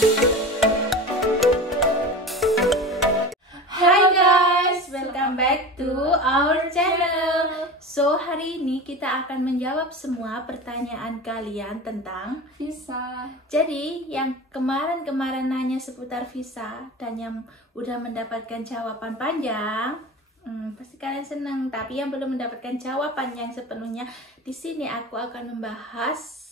Hai guys, welcome back to our channel. So hari ini kita akan menjawab semua pertanyaan kalian tentang visa. Jadi yang kemarin nanya seputar visa dan yang udah mendapatkan jawaban panjang, pasti kalian senang. Tapi yang belum mendapatkan jawaban yang sepenuhnya, di sini aku akan membahas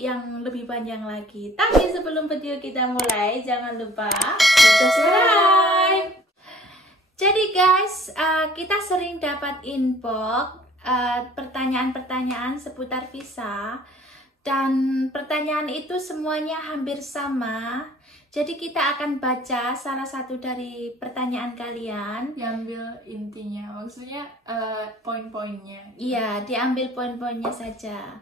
yang lebih panjang lagi. Tapi sebelum video kita mulai, jangan lupa subscribe. Jadi guys, kita sering dapat inbox pertanyaan-pertanyaan seputar visa, dan pertanyaan itu semuanya hampir sama. Jadi kita akan baca salah satu dari pertanyaan kalian, Diambil intinya, maksudnya poin-poinnya. Iya, diambil poin-poinnya saja.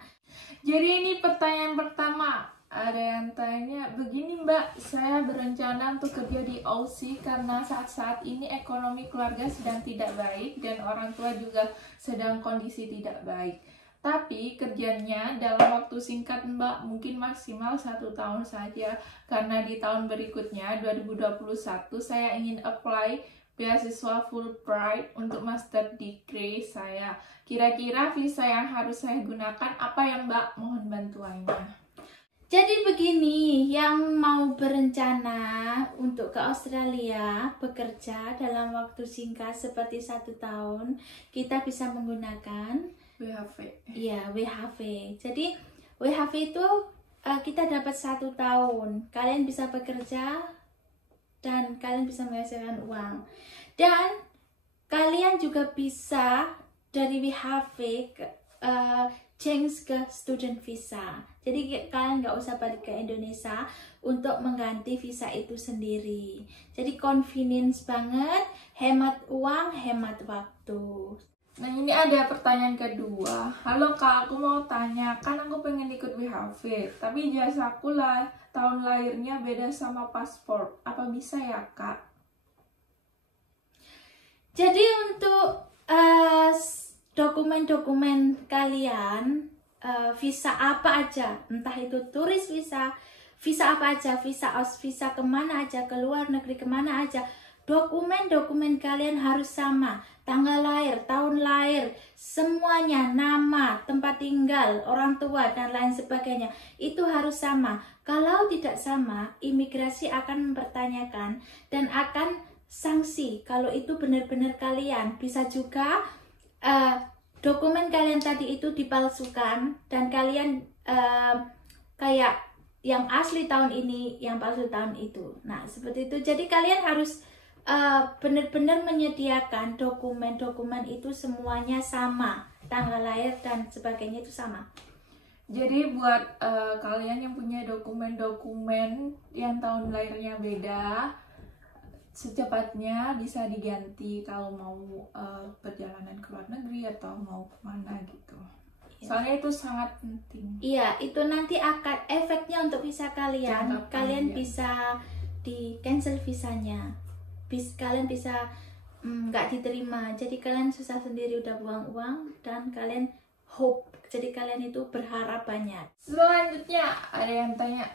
Jadi ini pertanyaan pertama. Ada yang tanya, begini Mbak, saya berencana untuk kerja di Aussie karena saat-saat ini ekonomi keluarga sedang tidak baik dan orang tua juga sedang kondisi tidak baik. Tapi kerjanya dalam waktu singkat Mbak, mungkin maksimal 1 tahun saja. Karena di tahun berikutnya, 2021, saya ingin apply beasiswa Fulbright untuk master degree saya. Kira-kira visa yang harus saya gunakan apa ya Mbak? Mohon bantuannya. Jadi begini, yang mau berencana untuk ke Australia bekerja dalam waktu singkat seperti 1 tahun, kita bisa menggunakan WHV. Iya, WHV. Jadi WHV itu kita dapat 1 tahun. Kalian bisa bekerja dan kalian bisa menghasilkan uang. Dan kalian juga bisa dari WHV change ke student visa. Jadi kalian nggak usah balik ke Indonesia untuk mengganti visa itu sendiri. Jadi convenience banget, hemat uang, hemat waktu. Nah ini ada pertanyaan kedua. Halo Kak, aku mau tanya, kan aku pengen ikut WHV, tapi jasaku lah tahun lahirnya beda sama paspor. Apa bisa ya Kak? Jadi untuk dokumen-dokumen kalian, visa apa aja, entah itu turis visa, visa apa aja, visa kemana aja, ke luar negeri kemana aja, dokumen-dokumen kalian harus sama, tanggal lahir, tahun lahir, semuanya, nama, tempat tinggal, orang tua, dan lain sebagainya, itu harus sama. Kalau tidak sama, imigrasi akan mempertanyakan dan akan sanksi kalau itu benar-benar kalian. Bisa juga dokumen kalian tadi itu dipalsukan dan kalian kayak yang asli tahun ini, yang palsu tahun itu. Nah seperti itu. Jadi kalian harus benar-benar menyediakan dokumen-dokumen itu semuanya sama, tanggal lahir dan sebagainya itu sama. Jadi buat kalian yang punya dokumen-dokumen yang tahun lahirnya beda, secepatnya bisa diganti kalau mau perjalanan ke luar negeri atau mau kemana gitu. Soalnya itu sangat penting. Iya, itu nanti akan efeknya untuk visa kalian. Kalian bisa di cancel visanya. Kalian bisa nggak diterima. Jadi kalian susah sendiri, udah buang uang dan kalian hope. Jadi kalian itu berharap banyak. Selanjutnya ada yang tanya,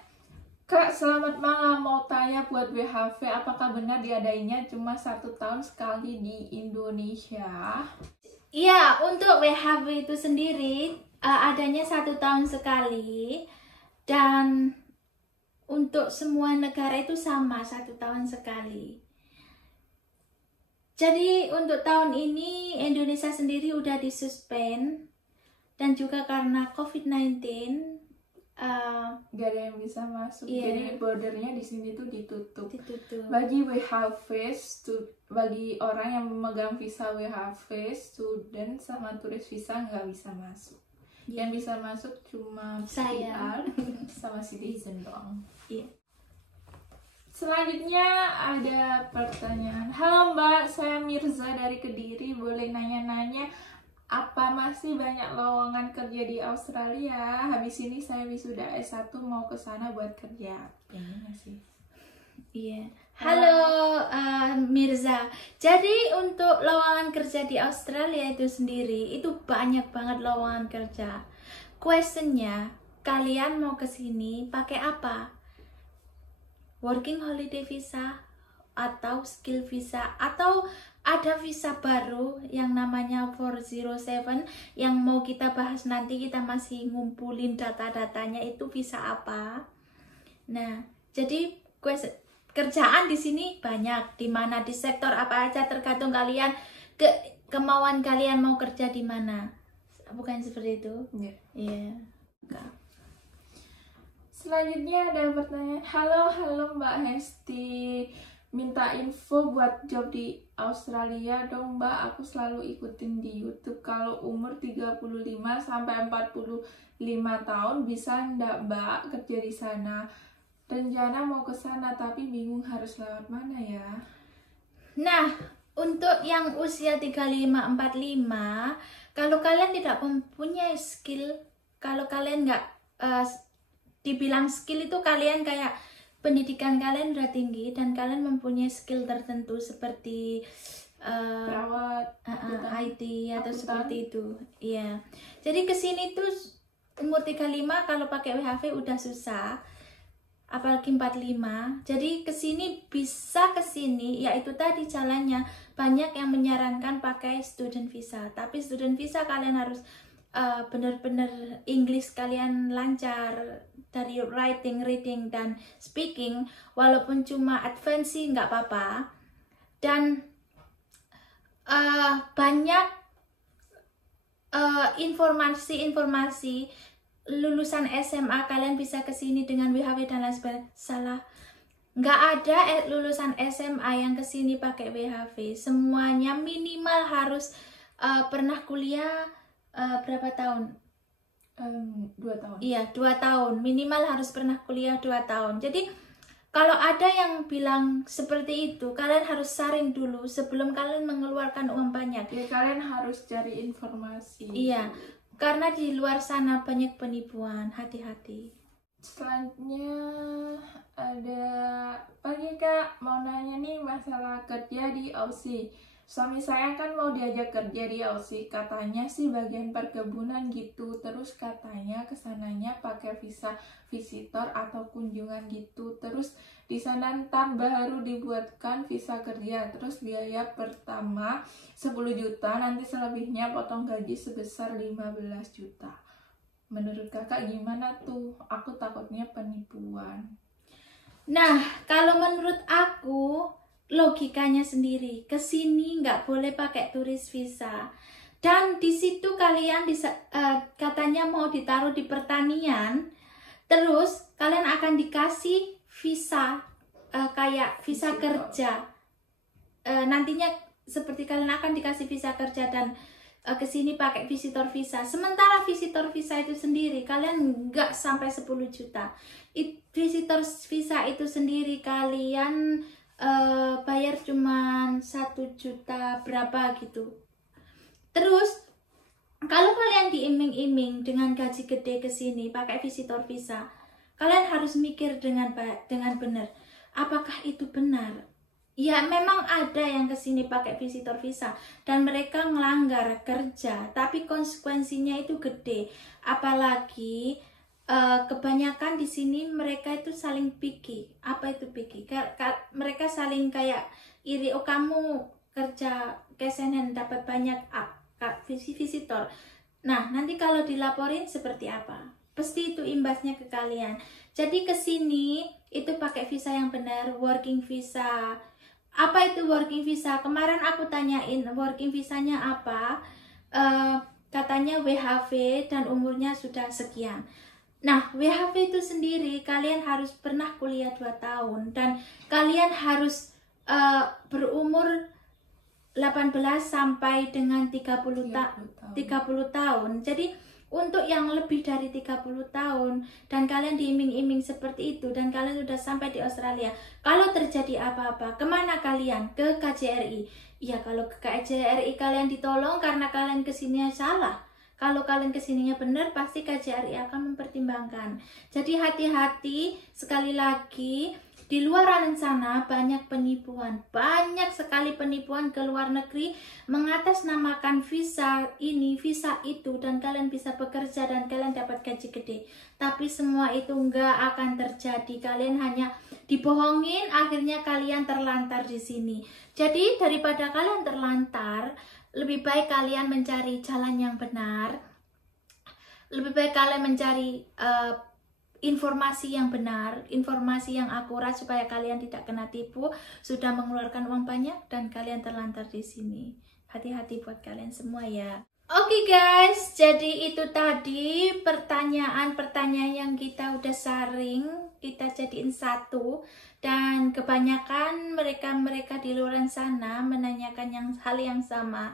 Kak, selamat malam, mau tanya buat WHV, apakah benar diadainya cuma 1 tahun sekali di Indonesia? Iya, untuk WHV itu sendiri adanya 1 tahun sekali, dan untuk semua negara itu sama, 1 tahun sekali. Jadi untuk tahun ini Indonesia sendiri udah disuspend, dan juga karena COVID-19 gak ada yang bisa masuk. Jadi bordernya di sini tuh ditutup. Bagi WHV, bagi orang yang memegang visa WHV, student sama turis visa nggak bisa masuk. Yang bisa masuk cuma saya sama citizen doang. Selanjutnya ada pertanyaan. Halo Mbak, saya Mirza dari Kediri. Boleh nanya-nanya apa masih banyak lowongan kerja di Australia? Habis ini saya wisuda S1 mau ke sana buat kerja. Pengen sih. Iya. Halo Mirza. Jadi untuk lowongan kerja di Australia itu sendiri itu banyak banget lowongan kerja. Questionnya, kalian mau ke sini pakai apa? working holiday visa atau skill visa, atau ada visa baru yang namanya 407 yang mau kita bahas nanti. Kita masih ngumpulin data-datanya itu visa apa. Nah, jadi kerjaan di sini banyak, di mana di sektor apa aja, tergantung kalian kemauan kalian mau kerja di mana. Bukan seperti itu? Iya. Selanjutnya ada pertanyaan, halo Mbak Hesti, minta info buat job di Australia dong Mbak, aku selalu ikutin di YouTube. Kalau umur 35 sampai 45 tahun bisa ndak Mbak kerja di sana? Rencana mau ke sana tapi bingung harus lewat mana ya? Nah, untuk yang usia 35-45, kalau kalian tidak mempunyai skill, kalau kalian nggak dibilang skill itu kalian kayak pendidikan kalian udah tinggi dan kalian mempunyai skill tertentu seperti perawat, IT atau seperti itu. Iya. Jadi kesini tuh umur 35 kalau pakai WHV udah susah. Apalagi 45. Jadi kesini bisa kesini, yaitu tadi jalannya banyak yang menyarankan pakai student visa. Tapi student visa kalian harus benar-benar English kalian lancar dari writing, reading, dan speaking. Walaupun cuma advance sih nggak apa-apa. Dan banyak informasi lulusan SMA kalian bisa kesini dengan WHW dan lain sebagainya. Salah. Nggak ada lulusan SMA yang kesini pakai WHV. Semuanya minimal harus pernah kuliah berapa tahun? 2 tahun. Iya, 2 tahun. Minimal harus pernah kuliah 2 tahun. Jadi kalau ada yang bilang seperti itu, kalian harus saring dulu sebelum kalian mengeluarkan uang banyak. Ya, kalian harus cari informasi. Iya, karena di luar sana banyak penipuan. Hati-hati. Selanjutnya ada pagi Kak, mau nanya nih masalah kerja di Aussie. Suami saya kan mau diajak kerja di Aussie, katanya sih bagian perkebunan gitu. Terus katanya kesananya pakai visa visitor atau kunjungan gitu. Terus di sana ntar baru dibuatkan visa kerja. Terus biaya pertama 10 juta, nanti selebihnya potong gaji sebesar 15 juta. Menurut kakak gimana tuh? Aku takutnya penipuan. Nah, kalau menurut aku logikanya sendiri, kesini nggak boleh pakai turis visa, dan di situ kalian katanya mau ditaruh di pertanian, terus kalian akan dikasih visa kayak visa kerja, nantinya seperti kalian akan dikasih visa kerja dan kesini pakai visitor visa. Sementara visitor visa itu sendiri kalian nggak sampai 10 juta. Visitor visa itu sendiri kalian bayar cuman 1 juta berapa gitu. Terus kalau kalian diiming-iming dengan gaji gede kesini pakai visitor visa, kalian harus mikir dengan benar, apakah itu benar? Ya, memang ada yang kesini pakai visitor visa dan mereka ngelanggar kerja, tapi konsekuensinya itu gede. Apalagi kebanyakan di sini mereka itu saling picky. Apa itu picky? Mereka saling kayak iri, oh kamu kerja ke CNN dapat banyak visitor. Nah, nanti kalau dilaporin seperti apa? Pasti itu imbasnya ke kalian. Jadi kesini itu pakai visa yang benar, working visa. Apa itu working visa? Kemarin aku tanyain working visanya apa. Katanya WHV dan umurnya sudah sekian. Nah, WHV itu sendiri kalian harus pernah kuliah 2 tahun dan kalian harus berumur 18 sampai dengan 30 tahun. Jadi untuk yang lebih dari 30 tahun dan kalian diiming-iming seperti itu dan kalian sudah sampai di Australia, kalau terjadi apa-apa, kemana kalian? Ke KJRI. Ya, kalau ke KJRI kalian ditolong karena kalian kesininya salah. Kalau kalian kesininya benar, pasti KJRI akan mempertimbangkan. Jadi hati-hati, sekali lagi Di luar sana banyak penipuan, banyak sekali penipuan ke luar negeri mengatasnamakan visa ini, visa itu, dan kalian bisa bekerja dan kalian dapat gaji gede. Tapi semua itu nggak akan terjadi. Kalian hanya dibohongin, akhirnya kalian terlantar di sini. Jadi daripada kalian terlantar, lebih baik kalian mencari jalan yang benar. Lebih baik kalian mencari informasi yang benar, informasi yang akurat supaya kalian tidak kena tipu, sudah mengeluarkan uang banyak dan kalian terlantar di sini. Hati-hati buat kalian semua ya. Oke guys, jadi itu tadi pertanyaan-pertanyaan yang kita udah saring, kita jadiin satu, dan kebanyakan mereka di luar sana menanyakan hal yang sama.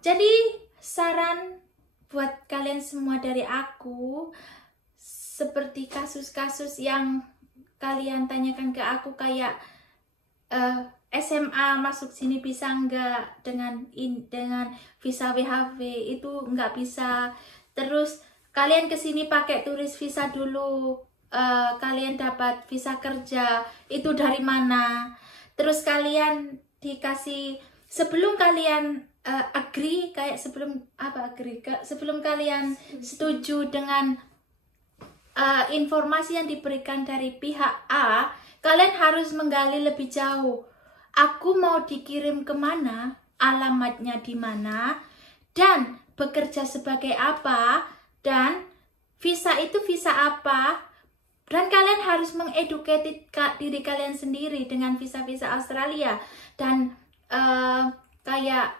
Jadi saran buat kalian semua dari aku, seperti kasus-kasus yang kalian tanyakan ke aku kayak SMA masuk sini bisa nggak dengan visa WHV, itu nggak bisa. Terus kalian kesini pakai turis visa dulu, kalian dapat visa kerja, itu dari mana? Terus kalian dikasih sebelum kalian agree, kayak sebelum kalian setuju dengan informasi yang diberikan dari pihak A, kalian harus menggali lebih jauh. Aku mau dikirim kemana, alamatnya di mana, dan bekerja sebagai apa, dan visa itu visa apa. Dan kalian harus mengedukasi diri kalian sendiri dengan visa-visa Australia. Dan kayak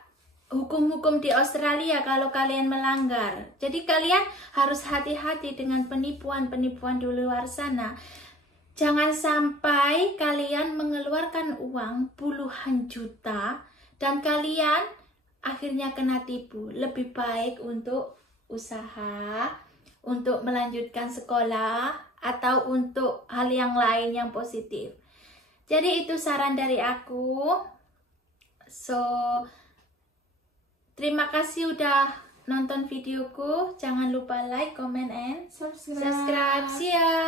hukum-hukum di Australia kalau kalian melanggar. Jadi kalian harus hati-hati dengan penipuan-penipuan di luar sana. Jangan sampai kalian mengeluarkan uang puluhan juta dan kalian akhirnya kena tipu. Lebih baik untuk usaha, untuk melanjutkan sekolah, atau untuk hal yang lain yang positif. Jadi itu saran dari aku. Terima kasih udah nonton videoku. Jangan lupa like, comment, and subscribe. See ya.